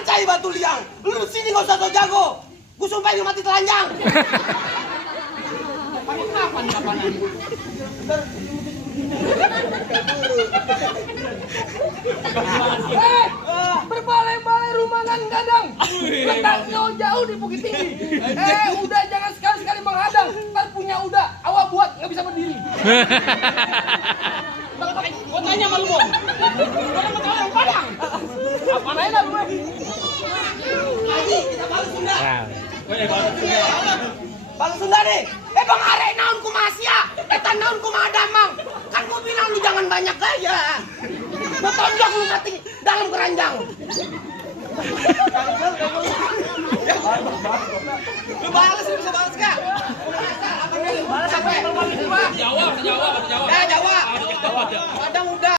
Pancai batu liang. Lu sini nggak usah so jago. Gue sumpah lu mati telanjang. Kapan? Berbalai-balai rumah kan gadang. Letaknya jauh di Bukit Tinggi. Udah jangan sekali-sekali menghadang. Ntar punya udah, awal buat nggak bisa berdiri. Gua tanya sama lu, Bang. Gua sama orang Padang. Apa aja lu? Lagi kita balas Sunda. Balas Sunda deh. Bang arek naon ku Masya. Eta naon ku Madamang. Kan gua bilang lu jangan banyak gaya. Gua tonjok lu mati dalam keranjang. Lu balas, lu bisa balas gak? Balas apa? Jawa. Ya Jawa. Padang udah.